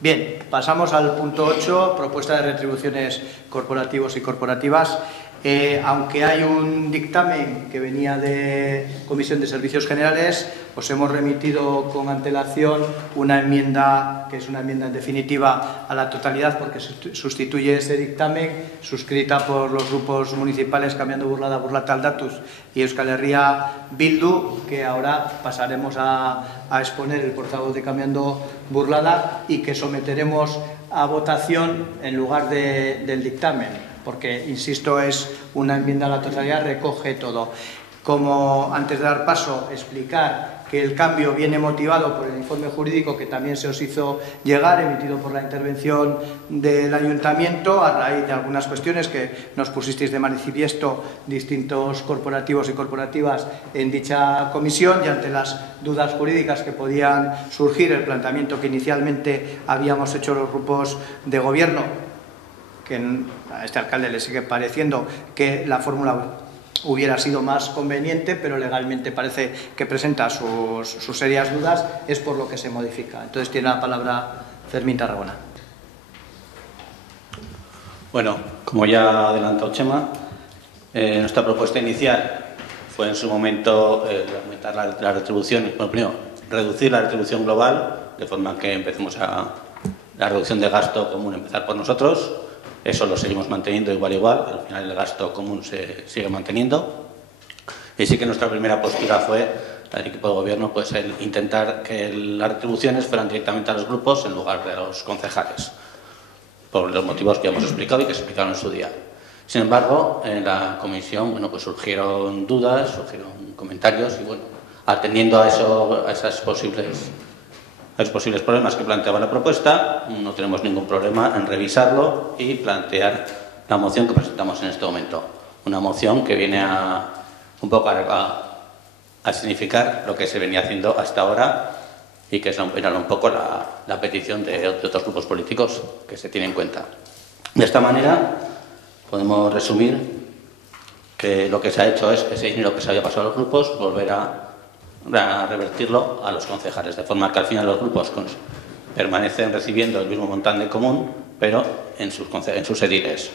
Bien, pasamos al punto 8, propuesta de retribuciones corporativos y corporativas. Aunque hay un dictamen que venía de Comisión de Servicios Generales, os hemos remitido con antelación una enmienda, que es una enmienda en definitiva a la totalidad, porque sustituye ese dictamen, suscrita por los grupos municipales Cambiando Burlada, Burlata Aldatus y Euskal Herria Bildu, que ahora pasaremos a exponer el portavoz de Cambiando Burlada y que someteremos a votación en lugar del dictamen, porque, insisto, es una enmienda a la totalidad, recoge todo. Como antes de dar paso, explicar que el cambio viene motivado por el informe jurídico que también se os hizo llegar, emitido por la intervención del Ayuntamiento, a raíz de algunas cuestiones que nos pusisteis de manifiesto distintos corporativos y corporativas en dicha comisión, y ante las dudas jurídicas que podían surgir, el planteamiento que inicialmente habíamos hecho los grupos de gobierno, que a este alcalde le sigue pareciendo que la fórmula hubiera sido más conveniente, pero legalmente parece que presenta sus serias dudas, es por lo que se modifica. Entonces tiene la palabra Fermín Tarragona. Bueno, como ya ha adelantado Chema, nuestra propuesta inicial fue en su momento aumentar la retribución, bueno, primero, reducir la retribución global, de forma que empecemos a la reducción de gasto común, empezar por nosotros. Eso lo seguimos manteniendo igual, al final el gasto común se sigue manteniendo. Y sí que nuestra primera postura fue, al equipo de gobierno, pues el intentar que las retribuciones fueran directamente a los grupos en lugar de a los concejales, por los motivos que hemos explicado y que se explicaron en su día. Sin embargo, en la comisión, bueno, pues surgieron dudas, surgieron comentarios y, bueno, atendiendo a esos posibles problemas que planteaba la propuesta, no tenemos ningún problema en revisarlo y plantear la moción que presentamos en este momento. Una moción que viene un poco a significar lo que se venía haciendo hasta ahora y que es un poco la petición de otros grupos políticos que se tiene en cuenta. De esta manera podemos resumir que lo que se ha hecho es ese dinero que se había pasado a los grupos volver a revertirlo a los concejales, de forma que al final los grupos permanecen recibiendo el mismo montante común, pero en sus ediles.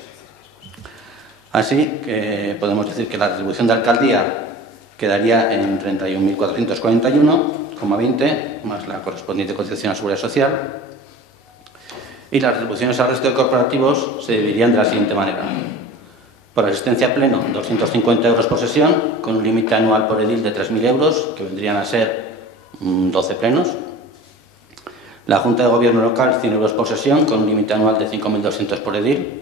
Así que podemos decir que la retribución de alcaldía quedaría en 31.441,20, más la correspondiente cotización a la Seguridad Social, y las retribuciones al resto de corporativos se dividirían de la siguiente manera. Por asistencia pleno, 250 euros por sesión, con un límite anual por edil de 3.000 euros, que vendrían a ser 12 plenos. La Junta de Gobierno local, 100 euros por sesión, con un límite anual de 5.200 por edil.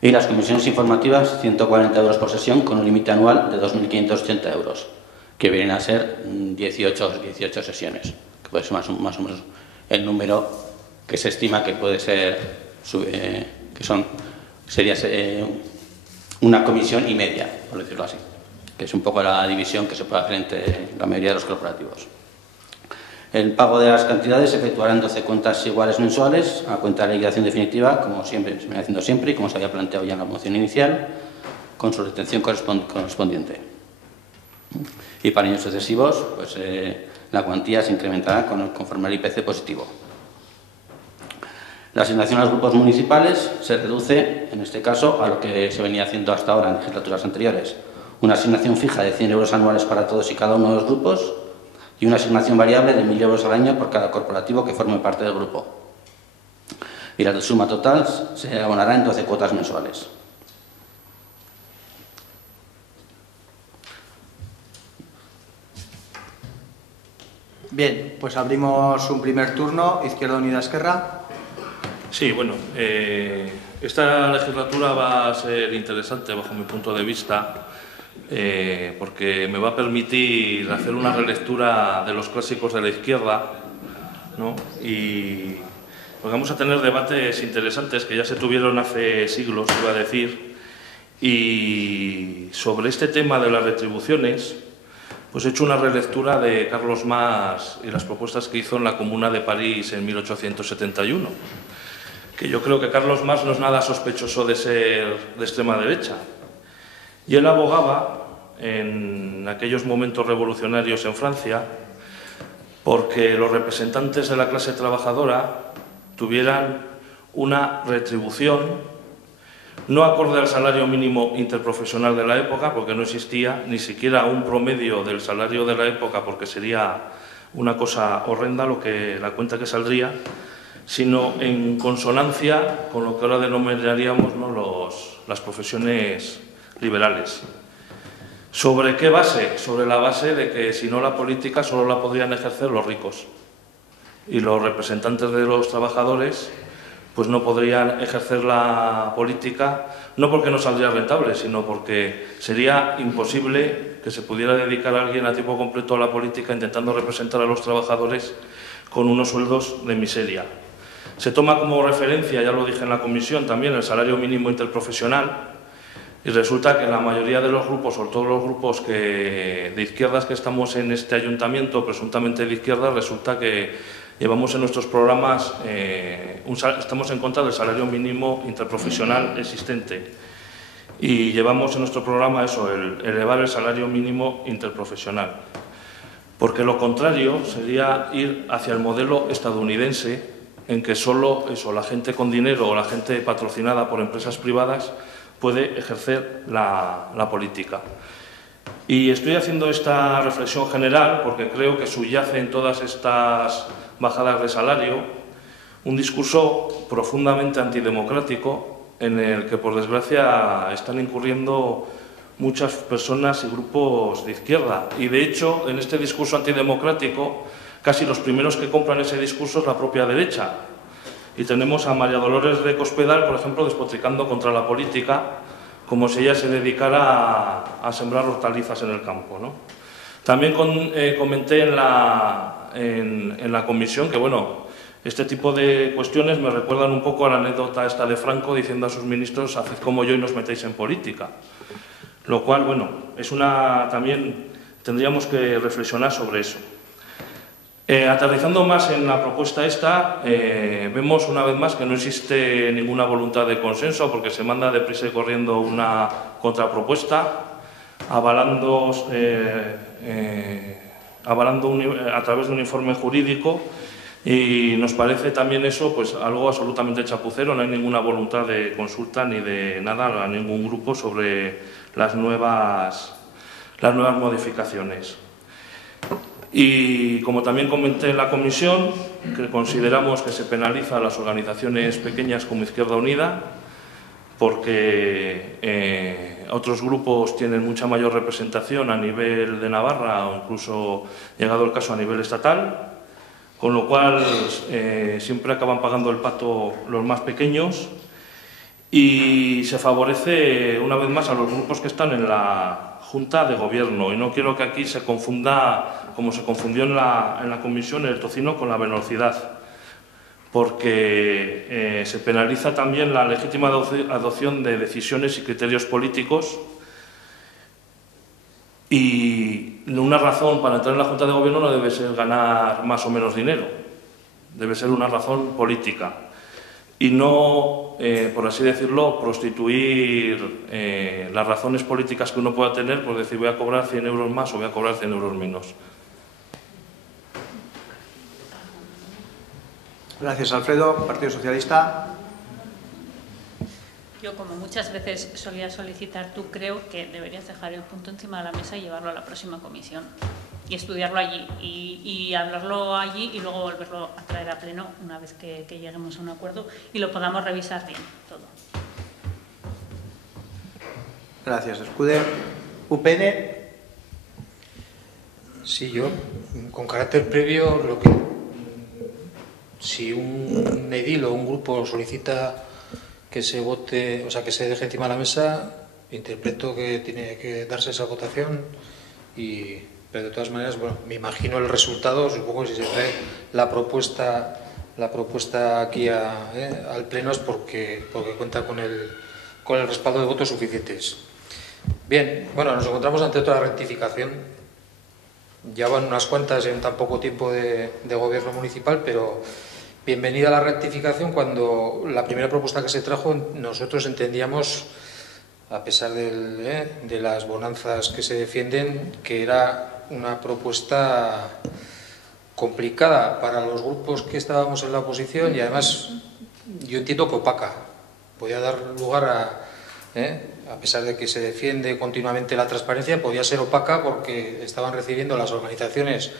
Y las comisiones informativas, 140 euros por sesión, con un límite anual de 2.580 euros, que vienen a ser 18 sesiones, que puede ser más o menos el número que se estima que puede ser, sería una comisión y media, por decirlo así, que es un poco la división que se puede hacer entre la mayoría de los corporativos. El pago de las cantidades se efectuará en 12 cuentas iguales mensuales, a cuenta de liquidación definitiva, como siempre se viene haciendo siempre y como se había planteado ya en la moción inicial, con su retención correspondiente. Y para años sucesivos, pues la cuantía se incrementará conforme al IPC positivo. La asignación a los grupos municipales se reduce, en este caso, a lo que se venía haciendo hasta ahora en legislaturas anteriores. Una asignación fija de 100 euros anuales para todos y cada uno de los grupos y una asignación variable de 1.000 euros al año por cada corporativo que forme parte del grupo. Y la suma total se abonará en 12 cuotas mensuales. Bien, pues abrimos un primer turno. Izquierda Unida, Esquerra. Sí, bueno, esta legislatura va a ser interesante bajo mi punto de vista porque me va a permitir hacer una relectura de los clásicos de la izquierda, ¿no? Y pues vamos a tener debates interesantes que ya se tuvieron hace siglos, iba a decir, y sobre este tema de las retribuciones, pues he hecho una relectura de Carlos Mas y las propuestas que hizo en la Comuna de París en 1871. Que yo creo que Carlos Mas no es nada sospechoso de ser de extrema derecha. Y él abogaba, en aquellos momentos revolucionarios en Francia, porque los representantes de la clase trabajadora tuvieran una retribución no acorde al salario mínimo interprofesional de la época, porque no existía ni siquiera un promedio del salario de la época, porque sería una cosa horrenda la cuenta que saldría, sino en consonancia con lo que ahora denominaríamos, ¿no?, las profesiones liberales. ¿Sobre qué base? Sobre la base de que si no la política solo la podrían ejercer los ricos y los representantes de los trabajadores pues no podrían ejercer la política, no porque no saldría rentable, sino porque sería imposible que se pudiera dedicar a alguien a tiempo completo a la política intentando representar a los trabajadores con unos sueldos de miseria. Se toma como referencia, ya lo dije en la comisión también, el salario mínimo interprofesional, y resulta que la mayoría de los grupos, sobre todo los grupos de izquierdas que estamos en este ayuntamiento, presuntamente de izquierdas, resulta que llevamos en nuestros programas, estamos en contra del salario mínimo interprofesional existente y llevamos en nuestro programa eso, el elevar el salario mínimo interprofesional. Porque lo contrario sería ir hacia el modelo estadounidense en que solo eso, la gente con dinero o la gente patrocinada por empresas privadas puede ejercer la política. Y estoy haciendo esta reflexión general porque creo que subyace en todas estas bajadas de salario un discurso profundamente antidemocrático en el que, por desgracia, están incurriendo muchas personas y grupos de izquierda. Y, de hecho, en este discurso antidemocrático, casi los primeros que compran ese discurso es la propia derecha. Y tenemos a María Dolores de Cospedal, por ejemplo, despotricando contra la política, como si ella se dedicara a sembrar hortalizas en el campo, ¿no? También comenté en la comisión que, bueno, este tipo de cuestiones me recuerdan un poco a la anécdota esta de Franco diciendo a sus ministros, haced como yo y no os metéis en política. Lo cual, bueno, también tendríamos que reflexionar sobre eso. Aterrizando más en la propuesta esta, vemos una vez más que no existe ninguna voluntad de consenso porque se manda deprisa y corriendo una contrapropuesta, avalando a través de un informe jurídico, y nos parece también eso pues algo absolutamente chapucero. No hay ninguna voluntad de consulta ni de nada a ningún grupo sobre las nuevas modificaciones. Y como también comenté en la comisión, que consideramos que se penaliza a las organizaciones pequeñas como Izquierda Unida porque otros grupos tienen mucha mayor representación a nivel de Navarra o incluso, llegado el caso, a nivel estatal, con lo cual siempre acaban pagando el pato los más pequeños y se favorece una vez más a los grupos que están en la Junta de Gobierno. Y no quiero que aquí se confunda, como se confundió en la comisión, el tocino con la velocidad, porque se penaliza también la legítima adopción de decisiones y criterios políticos, y una razón para entrar en la Junta de Gobierno no debe ser ganar más o menos dinero, debe ser una razón política y no, por así decirlo, prostituir las razones políticas que uno pueda tener por decir voy a cobrar 100 euros más o voy a cobrar 100 euros menos. Gracias, Alfredo. Partido Socialista. Yo, como muchas veces solía solicitar, tú creo que deberías dejar el punto encima de la mesa y llevarlo a la próxima comisión y estudiarlo allí y hablarlo allí y luego volverlo a traer a pleno una vez que lleguemos a un acuerdo y lo podamos revisar bien todo. Gracias, Escuder. UPN. Sí, yo, con carácter previo, si un edil o un grupo solicita que se vote, o sea, que se deje encima de la mesa, interpreto que tiene que darse esa votación, pero de todas maneras, bueno, me imagino el resultado. Supongo que si se trae la propuesta aquí al pleno es porque cuenta con el respaldo de votos suficientes. Bien, bueno, nos encontramos ante otra rectificación. Ya van unas cuantas en tan poco tiempo de gobierno municipal, pero bienvenida a la rectificación cuando la primera propuesta que se trajo nosotros entendíamos, a pesar de las bonanzas que se defienden, que era una propuesta complicada para los grupos que estábamos en la oposición y además yo entiendo que opaca. Podía dar lugar a pesar de que se defiende continuamente la transparencia, podía ser opaca porque estaban recibiendo las organizaciones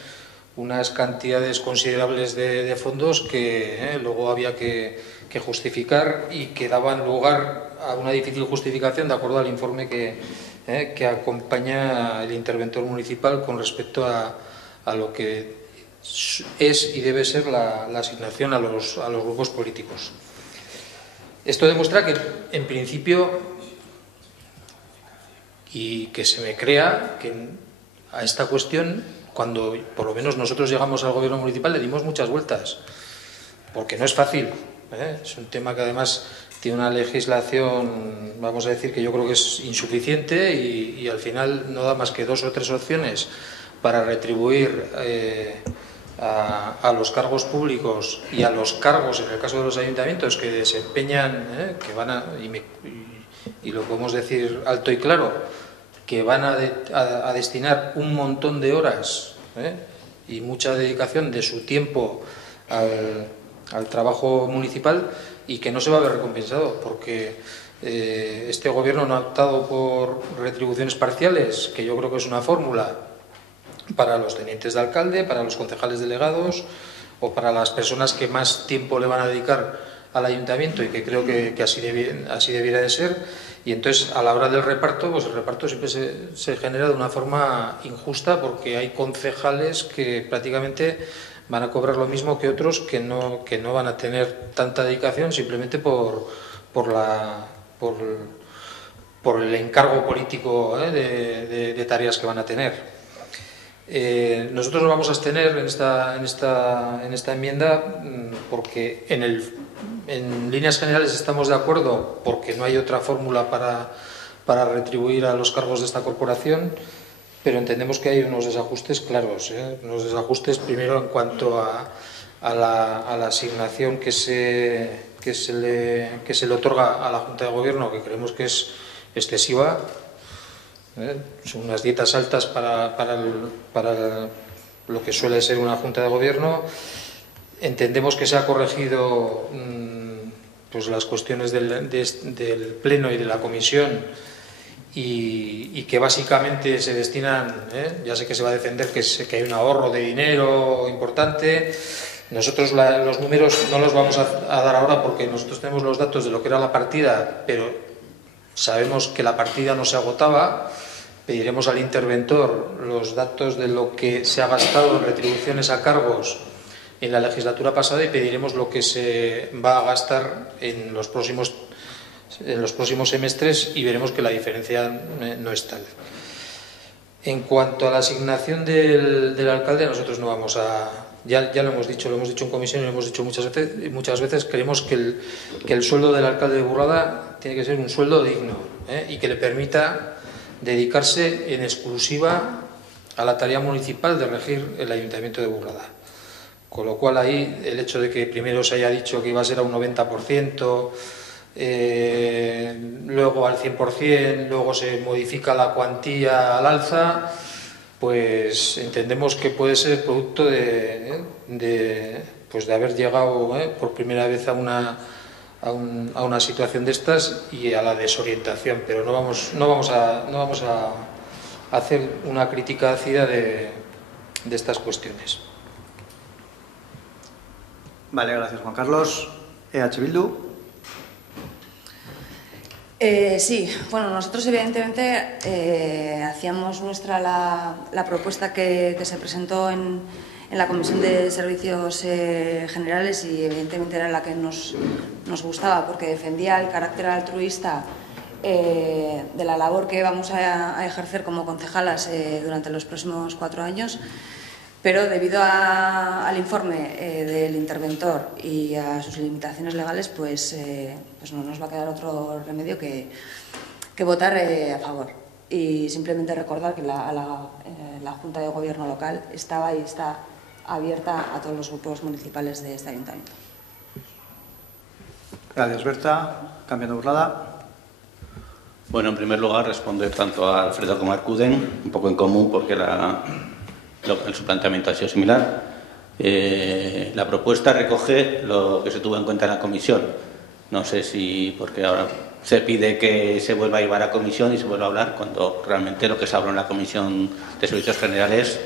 unas cantidades considerables de fondos que luego había que justificar y que daban lugar a una difícil justificación de acuerdo al informe que acompaña el interventor municipal con respecto a lo que es y debe ser la asignación a los grupos políticos. Esto demuestra que, en principio, y que se me crea que a esta cuestión, cuando por lo menos nosotros llegamos al gobierno municipal, le dimos muchas vueltas, porque no es fácil, es un tema que además tiene una legislación, vamos a decir, que yo creo que es insuficiente y al final no da más que 2 o 3 opciones para retribuir a los cargos públicos y a los cargos, en el caso de los ayuntamientos, que desempeñan, que van y lo podemos decir alto y claro, que van a destinar un montón de horas y mucha dedicación de su tiempo al trabajo municipal y que no se va a ver recompensado, porque este gobierno no ha optado por retribuciones parciales, que yo creo que es una fórmula para los tenientes de alcalde, para los concejales delegados o para las personas que más tiempo le van a dedicar al ayuntamiento y que creo que así debiera de ser. Y entonces, a la hora del reparto, pues el reparto siempre se genera de una forma injusta porque hay concejales que prácticamente van a cobrar lo mismo que otros que no van a tener tanta dedicación simplemente por el encargo político de tareas que van a tener. Nosotros nos vamos a abstener en esta enmienda porque en líneas generales estamos de acuerdo porque no hay otra fórmula para retribuir a los cargos de esta corporación, pero entendemos que hay unos desajustes claros, unos desajustes primero en cuanto a la asignación que se le otorga a la Junta de Gobierno, que creemos que es excesiva. Son unas dietas altas para lo que suele ser una Junta de Gobierno. Entendemos que se ha corregido pues las cuestiones del Pleno y de la Comisión y que básicamente se destinan, ya sé que se va a defender que hay un ahorro de dinero importante. Nosotros los números no los vamos a dar ahora porque nosotros tenemos los datos de lo que era la partida, pero sabemos que la partida no se agotaba. Pediremos al interventor los datos de lo que se ha gastado en retribuciones a cargos en la legislatura pasada y pediremos lo que se va a gastar en los próximos semestres y veremos que la diferencia no es tal. En cuanto a la asignación del alcalde, nosotros no vamos a... Ya lo hemos dicho en comisión y lo hemos dicho muchas veces, creemos que el sueldo del alcalde de Burlada tiene que ser un sueldo digno y que le permita dedicarse en exclusiva a la tarea municipal de regir el ayuntamiento de Burlada. Con lo cual ahí el hecho de que primero se haya dicho que iba a ser a un 90%, luego al 100%, luego se modifica la cuantía al alza, pues entendemos que puede ser producto de haber llegado por primera vez a una situación de estas y a la desorientación, pero no vamos a hacer una crítica ácida de estas cuestiones. Vale, gracias Juan Carlos. EH Bildu. Sí, bueno, nosotros evidentemente hacíamos nuestra la propuesta que se presentó en la Comisión de Servicios Generales y evidentemente era la que nos gustaba porque defendía el carácter altruista de la labor que vamos a ejercer como concejalas durante los próximos 4 años. Pero debido al informe del interventor y a sus limitaciones legales, pues no nos va a quedar otro remedio que votar a favor. Y simplemente recordar que la Junta de Gobierno local estaba y está abierta a todos los grupos municipales de este ayuntamiento. Gracias, Berta. Cambiando Burlada. Bueno, en primer lugar, responder tanto a Alfredo como a Alcuden, un poco en común porque su planteamiento ha sido similar. La propuesta recoge lo que se tuvo en cuenta en la comisión. No sé si, porque ahora se pide que se vuelva a llevar a comisión y se vuelva a hablar, cuando realmente lo que se habló en la Comisión de Servicios Generales,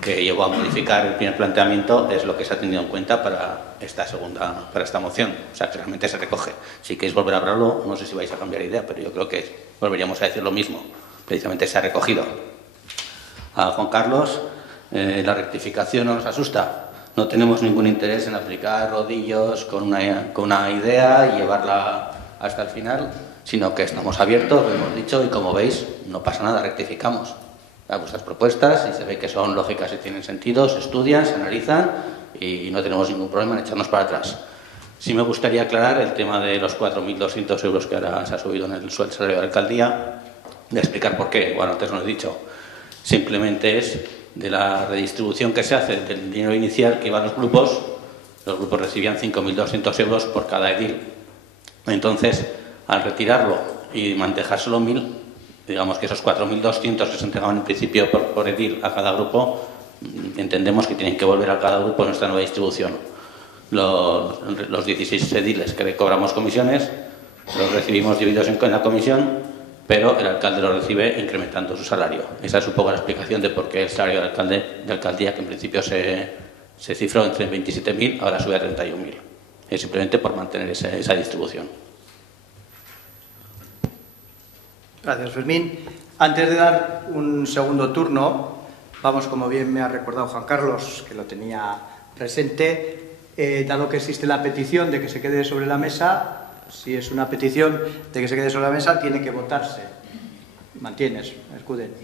que llevó a modificar el primer planteamiento, es lo que se ha tenido en cuenta para esta moción. O sea, que realmente se recoge. Si queréis volver a hablarlo, no sé si vais a cambiar de idea, pero yo creo que volveríamos a decir lo mismo. Precisamente se ha recogido. A Juan Carlos, la rectificación no nos asusta. No tenemos ningún interés en aplicar rodillos con una idea y llevarla hasta el final, sino que estamos abiertos, lo hemos dicho, y como veis, no pasa nada, rectificamos a vuestras propuestas y se ve que son lógicas y tienen sentido, se estudian, se analizan y no tenemos ningún problema en echarnos para atrás. Sí me gustaría aclarar el tema de los 4.200 euros que ahora se ha subido en el salario de la alcaldía, de explicar por qué. Bueno, antes no lo he dicho. Simplemente es de la redistribución que se hace del dinero inicial que iba a los grupos recibían 5.200 euros por cada edil. Entonces, al retirarlo y manejárselo 1.000, digamos que esos 4.200 que se entregaban en principio por edil a cada grupo, entendemos que tienen que volver a cada grupo en nuestra nueva distribución. Los 16 ediles que cobramos comisiones los recibimos divididos en la comisión, pero el alcalde lo recibe incrementando su salario. Esa es un poco la explicación de por qué el salario de alcaldía, que en principio se cifró entre 27.000, ahora sube a 31.000. Es simplemente por mantener esa distribución. Gracias, Fermín. Antes de dar un segundo turno, vamos, como bien me ha recordado Juan Carlos, que lo tenía presente, dado que existe la petición de que se quede sobre la mesa. Si es una petición de que se quede sobre la mesa, tiene que votarse. ¿Mantienes, Escuden?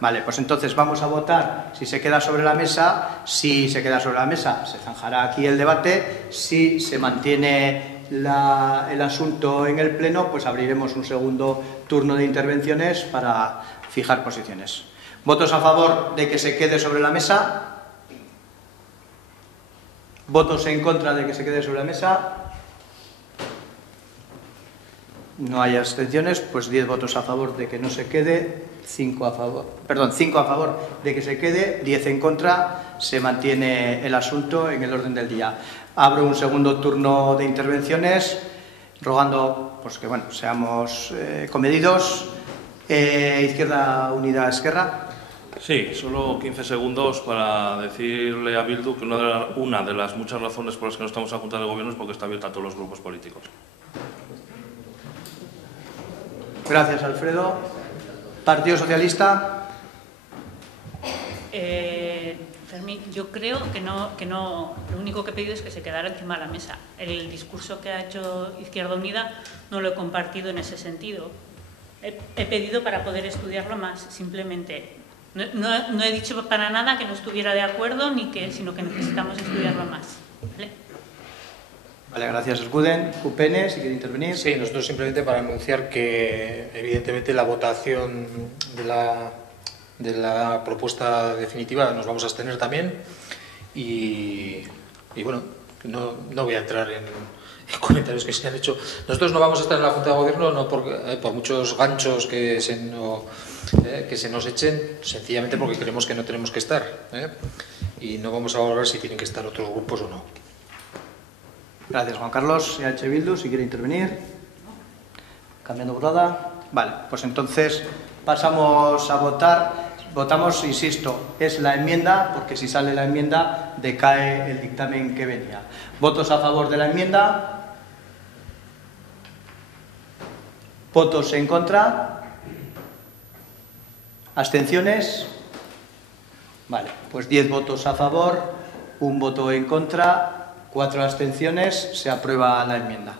Vale, pues entonces vamos a votar si se queda sobre la mesa. Si se queda sobre la mesa, se zanjará aquí el debate. Si se mantiene el asunto en el Pleno, pues abriremos un segundo turno de intervenciones para fijar posiciones. ¿Votos a favor de que se quede sobre la mesa? ¿Votos en contra de que se quede sobre la mesa? No hay abstenciones, pues 10 votos a favor de que no se quede, 5 a favor de que se quede, 10 en contra. Se mantiene el asunto en el orden del día. Abro un segundo turno de intervenciones, rogando pues que seamos comedidos. Izquierda Unida, Esquerra. Sí, solo 15 segundos para decirle a Bildu que una de las muchas razones por las que no estamos en la Junta de Gobierno es porque está abierta a todos los grupos políticos. Gracias, Alfredo. Partido Socialista. Fermín, yo creo que no. Lo único que he pedido es que se quedara encima de la mesa. El discurso que ha hecho Izquierda Unida no lo he compartido en ese sentido. He pedido para poder estudiarlo más, simplemente. No he dicho para nada que no estuviera de acuerdo, sino que necesitamos estudiarlo más. ¿Vale? Vale, gracias, Escuden. UPN, si quiere intervenir. Sí, nosotros simplemente para anunciar que, evidentemente, la votación de la propuesta definitiva nos vamos a abstener también. Y bueno, no voy a entrar en comentarios que se han hecho. Nosotros no vamos a estar en la Junta de Gobierno no por muchos ganchos que se nos echen, sencillamente porque creemos que no tenemos que estar. Y no vamos a valorar si tienen que estar otros grupos o no. Gracias, Juan Carlos. EH Bildu, si quiere intervenir. Cambiando burrada. Vale, pues entonces pasamos a votar. Votamos, insisto, es la enmienda, porque si sale la enmienda decae el dictamen que venía. ¿Votos a favor de la enmienda? ¿Votos en contra? ¿Abstenciones? Vale, pues 10 votos a favor, 1 voto en contra, 4 abstenciones. Se aprueba la enmienda.